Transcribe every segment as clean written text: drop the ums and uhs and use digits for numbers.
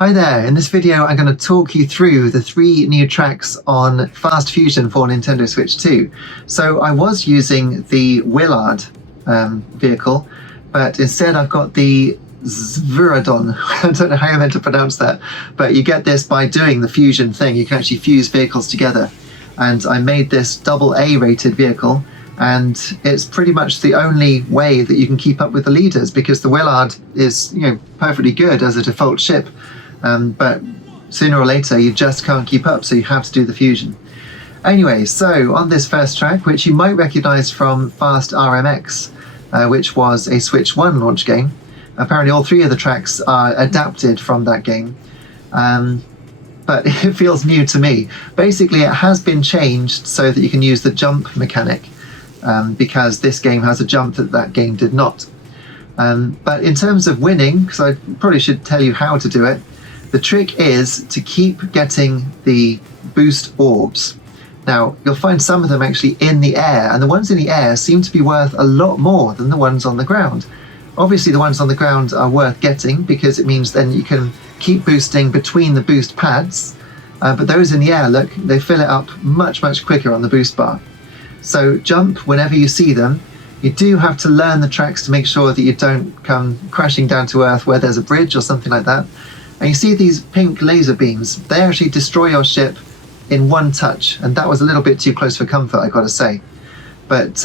Hi there, in this video I'm going to talk you through the 3 new tracks on Fast Fusion for Nintendo Switch 2. So I was using the Willard vehicle, but instead I've got the Zvuradon. I don't know how you're meant to pronounce that, but you get this by doing the fusion thing. You can actually fuse vehicles together. And I made this AA rated vehicle, and it's pretty much the only way that you can keep up with the leaders, because the Willard is, perfectly good as a default ship. But sooner or later you just can't keep up, so you have to do the fusion. Anyway, so on this first track, which you might recognize from Fast RMX, which was a Switch 1 launch game, apparently all 3 of the tracks are adapted from that game, but it feels new to me. Basically, it has been changed so that you can use the jump mechanic, because this game has a jump that game did not. But in terms of winning, because I probably should tell you how to do it, the trick is to keep getting the boost orbs. Now, you'll find some of them actually in the air, and the ones in the air seem to be worth a lot more than the ones on the ground. Obviously, the ones on the ground are worth getting, because it means then you can keep boosting between the boost pads, but those in the air, look, they fill it up much, much quicker on the boost bar. So jump whenever you see them. You do have to learn the tracks to make sure that you don't come crashing down to earth where there's a bridge or something like that. And you see these pink laser beams, they actually destroy your ship in one touch, and that was a little bit too close for comfort, I gotta say. But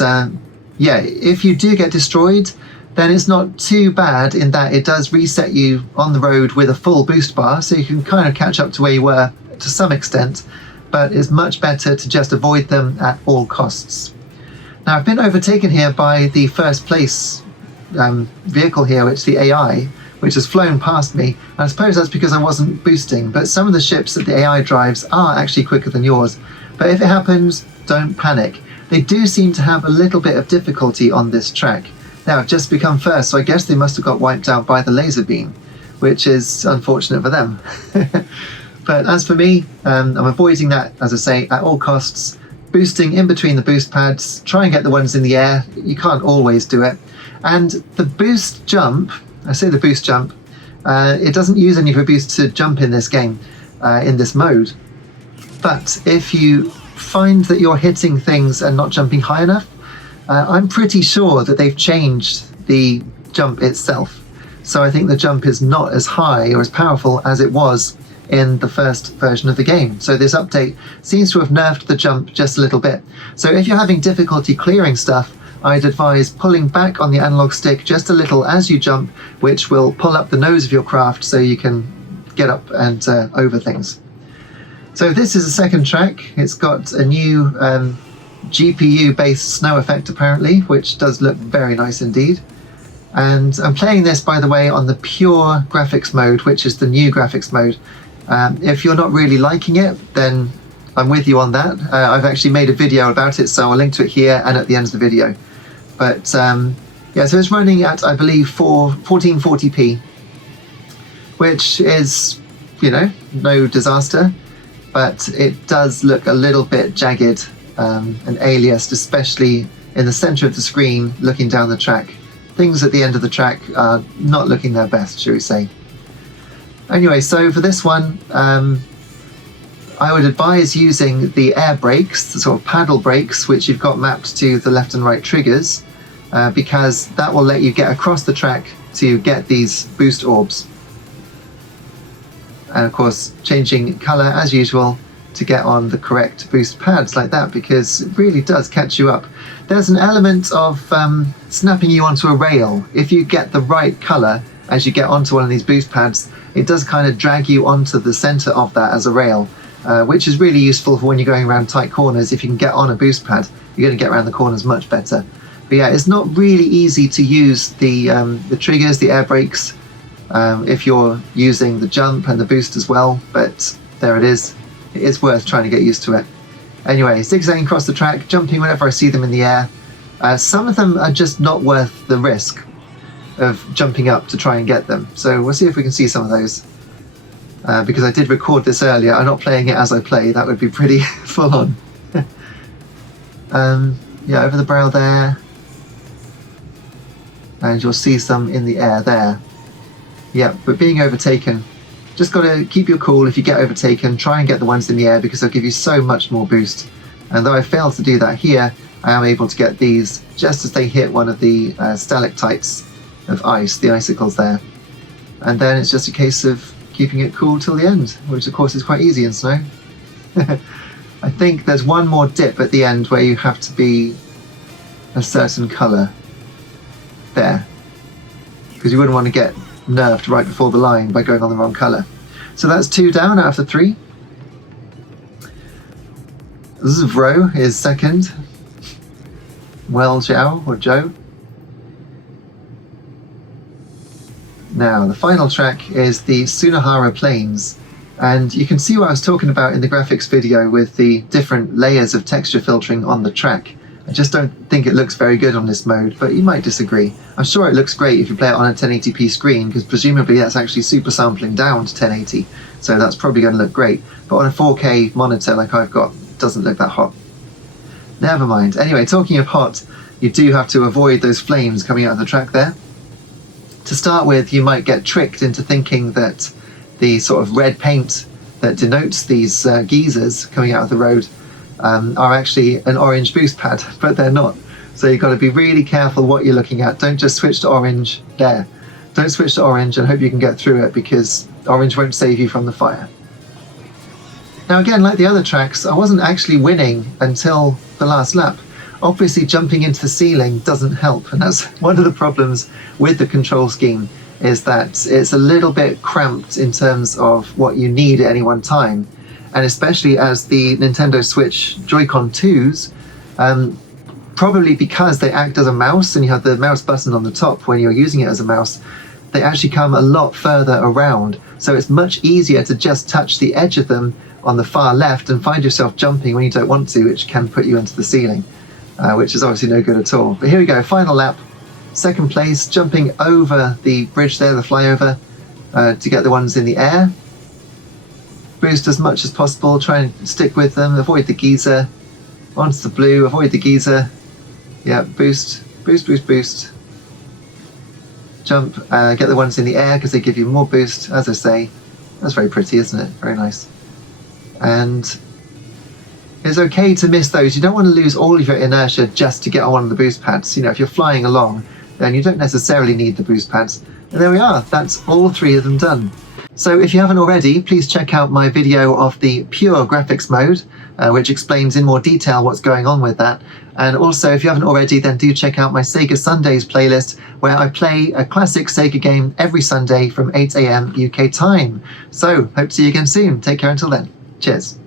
yeah, if you do get destroyed, then it's not too bad in that it does reset you on the road with a full boost bar, so you can kind of catch up to where you were to some extent, but it's much better to just avoid them at all costs. Now, I've been overtaken here by the first place vehicle here, which is the AI, which has flown past me. And I suppose that's because I wasn't boosting, but some of the ships that the AI drives are actually quicker than yours. But if it happens, don't panic. They do seem to have a little bit of difficulty on this track. Now, I've just become first, so I guess they must have got wiped out by the laser beam, which is unfortunate for them. But as for me, I'm avoiding that, as I say, at all costs. Boosting in between the boost pads, try and get the ones in the air. You can't always do it. And the boost jump, I say the boost jump, it doesn't use any of your boost to jump in this game, in this mode. But if you find that you're hitting things and not jumping high enough, I'm pretty sure that they've changed the jump itself. So I think the jump is not as high or as powerful as it was in the first version of the game. So this update seems to have nerfed the jump just a little bit. So if you're having difficulty clearing stuff, I'd advise pulling back on the analog stick just a little as you jump, which will pull up the nose of your craft so you can get up and over things. So this is the second track. It's got a new GPU-based snow effect apparently, which does look very nice indeed. And I'm playing this, by the way, on the pure graphics mode, which is the new graphics mode. If you're not really liking it, then I'm with you on that. I've actually made a video about it, so I'll link to it here and at the end of the video. But yeah, so it's running at, I believe, 1440p, which is, no disaster, but it does look a little bit jagged and aliased, especially in the center of the screen looking down the track. Things at the end of the track are not looking their best, shall we say. Anyway, so for this one, I would advise using the air brakes, the sort of paddle brakes, which you've got mapped to the left and right triggers, because that will let you get across the track to get these boost orbs. And of course, changing color as usual to get on the correct boost pads like that, because it really does catch you up. There's an element of snapping you onto a rail. If you get the right color as you get onto one of these boost pads, it does kind of drag you onto the center of that as a rail, which is really useful for when you're going around tight corners. If you can get on a boost pad, you're going to get around the corners much better. But yeah, it's not really easy to use the triggers, the air brakes, if you're using the jump and the boost as well, but there it is. It is worth trying to get used to it. Anyway, zigzagging across the track, jumping whenever I see them in the air. Some of them are just not worth the risk of jumping up to try and get them. So we'll see if we can see some of those. Because I did record this earlier, I'm not playing it as I play, that would be pretty full on. Yeah, over the brow there. And you'll see some in the air there. Yeah, but being overtaken just got to keep your cool. If you get overtaken, try and get the ones in the air because they'll give you so much more boost. And though I failed to do that here, I am able to get these just as they hit one of the stalactites of ice, the icicles there. And then it's just a case of keeping it cool till the end, which of course is quite easy in snow. I think there's one more dip at the end where you have to be a certain colour. There. Because you wouldn't want to get nerfed right before the line by going on the wrong colour. So that's 2 down out of 3. Zvro is second. Well, Zhao or Joe. Now, the final track is the Sudahara Plains. And you can see what I was talking about in the graphics video with the different layers of texture filtering on the track. I just don't think it looks very good on this mode, but you might disagree. I'm sure it looks great if you play it on a 1080p screen, because presumably that's actually super sampling down to 1080, so that's probably going to look great. But on a 4K monitor like I've got, it doesn't look that hot. Never mind. Anyway, talking of hot, you do have to avoid those flames coming out of the track there. To start with, you might get tricked into thinking that the sort of red paint that denotes these geysers coming out of the road are actually an orange boost pad, but they're not. So you've got to be really careful what you're looking at. Don't just switch to orange there. Don't switch to orange and hope you can get through it, because orange won't save you from the fire. Now again, like the other tracks, I wasn't actually winning until the last lap. Obviously jumping into the ceiling doesn't help, and that's one of the problems with the control scheme, is that it's a little bit cramped in terms of what you need at any one time. And especially as the Nintendo Switch Joy-Con 2s, probably because they act as a mouse and you have the mouse button on the top when you're using it as a mouse, they actually come a lot further around. So it's much easier to just touch the edge of them on the far left and find yourself jumping when you don't want to, which can put you into the ceiling, which is obviously no good at all. But here we go, final lap. Second place, jumping over the bridge there, the flyover, to get the ones in the air. Boost as much as possible, try and stick with them, avoid the geyser. Onto the blue, avoid the geyser. Yeah, boost, boost, boost, boost. Jump, get the ones in the air because they give you more boost, as I say. That's very pretty, isn't it? Very nice. And it's okay to miss those. You don't want to lose all of your inertia just to get on one of the boost pads. You know, if you're flying along, then you don't necessarily need the boost pads. And there we are, that's all 3 of them done. So if you haven't already, please check out my video of the pure graphics mode, which explains in more detail what's going on with that. And also, if you haven't already, then do check out my Sega Sundays playlist, where I play a classic Sega game every Sunday from 8 AM UK time. So, hope to see you again soon. Take care until then. Cheers.